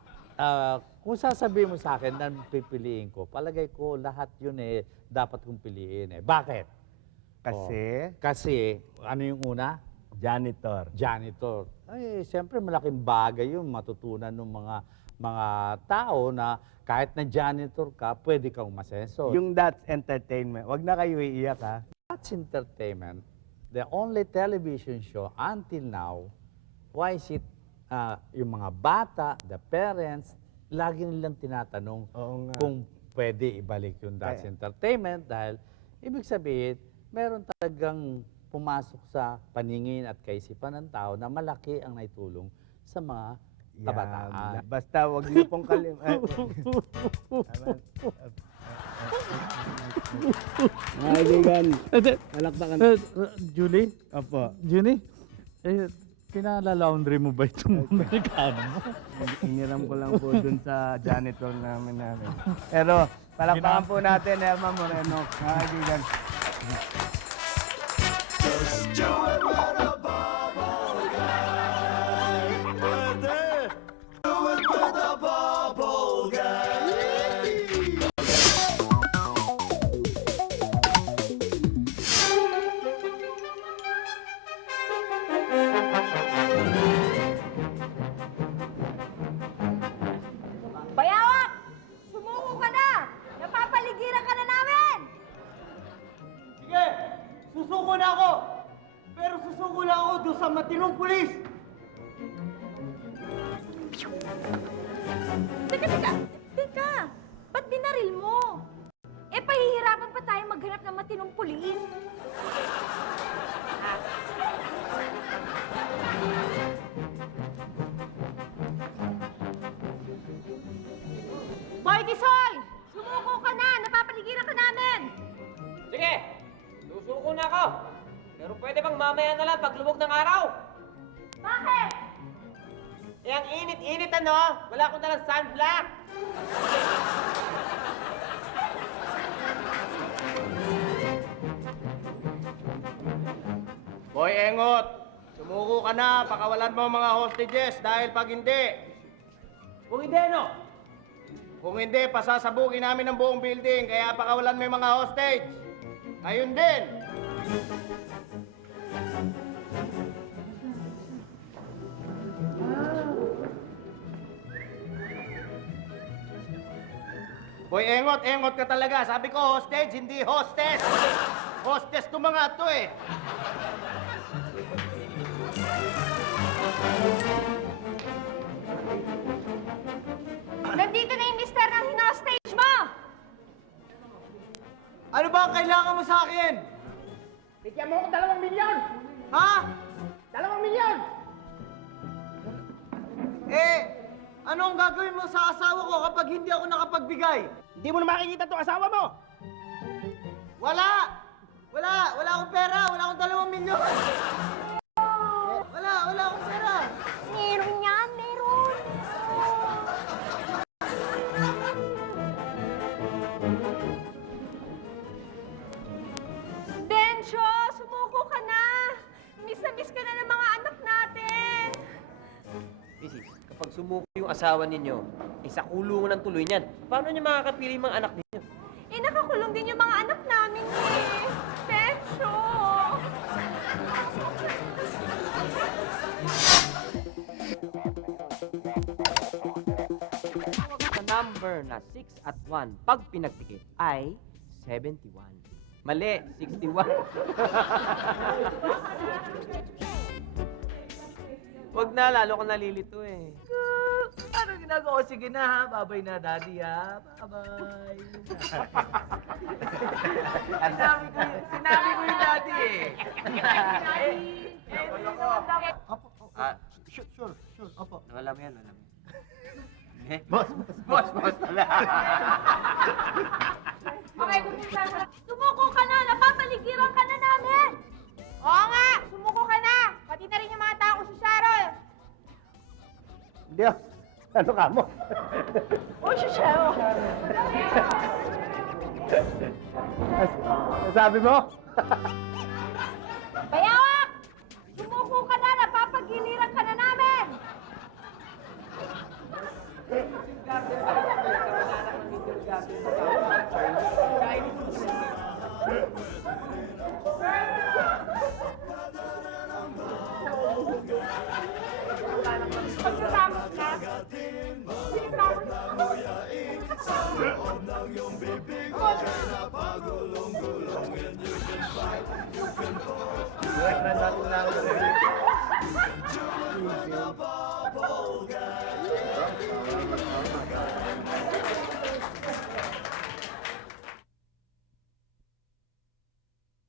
Kung sasabihin mo sa akin na pipiliin ko, palagay ko lahat yun eh, dapat kong piliin eh. Bakit? Kasi, ano yung una? Janitor. Ay, siyempre malaking bagay yung matutunan ng mga tao na kahit na janitor ka, pwede kang masenso. Yung That's Entertainment, wag na kayo iiyak ha. That's Entertainment, the only television show until now, why is it yung mga bata, the parents, lagi nilang tinatanong kung pwede ibalik yung That's Entertainment dahil ibig sabihin, meron talagang pumasok sa paningin at kaisipan ng tao na malaki ang naitulong sa mga kabataan. Basta wag niyo pong kalimutan. Mga kaibigan, palakpakan. Julie? Opo. Julie? Pinala-laundry mo ba itong Amerikano mo? Iniram ko lang po dun sa janitor namin. Pero palakpakan po natin, Herman Moreno. Mga kaibigan. Bayawak! Sumuko ka na! Napapaligiran ka na namin! Sige, susuko na ako. Pero susuko lang ako doon sa matinong pulis. Teka! Ba't binaril mo? Eh, pahihirapan pa tayo maghanap ng matinong pulis. Boy Tisoy! Sumuko ka na! Napapaligiran ka namin! Sige, susuko na ako. Pero pwede bang mamaya na lang paglubog ng araw? Bakit? Eh, ang init-init ano? Wala akong dalang sunblock. Boy Engot, sumuko ka na, pakawalan mo ang mga hostages dahil pag hindi, Kung hindi, no? kung hindi, pasasabugin namin ang buong building, kaya pakawalan mo yung mga hostage. Ayun din. Boy Engot, engot ka talaga. Sabi ko hostage, hindi hostess. Hostess to mga to eh. Nandito na yung mister ng hinostage mo! Ano ba ang kailangan mo sa akin? Bigyan mo ako 2 milyon! Ha? 2 milyon! Eh, ano ang gagawin mo sa asawa ko kapag hindi ako nakapagbigay? Hindi mo na makikita itong asawa mo! Wala! Wala akong pera! Wala akong 2 milyon! Wala akong pera! Meron yan, meron. Dencho, sumuko ka na! Miss na miss ka na ng mga anak natin! Mrs., kapag sumuko yung asawa ninyo, sa kulungan ng tuloy niyan, paano niya makakapili yung mga anak ninyo? Eh, nakakulong din yung mga anak namin eh! Dencho! Sa number na 6 at 1, pag pinagdikit, ay 71. Mali, 61. Wag na, lalo ka nalilito eh. Ano ginagawa? Sige na ha. Babay na, Daddy ha. Babay. Sinabi ko yung Daddy eh. Sure. Opo. Alam yan, alam yan. Boss. Okay, sumuko ka na! Napapaligiran ka na namin! Oo nga! Sumuko ka na! Pati na rin yung mga tao ko si Cheryl! Hindi ah. Ano ka mo? Oh, si Cheryl! Sabi mo? Bayawak! Sumuko ka na! Napapagiliran ka na namin! Pagkatapos na, Work na natin lang.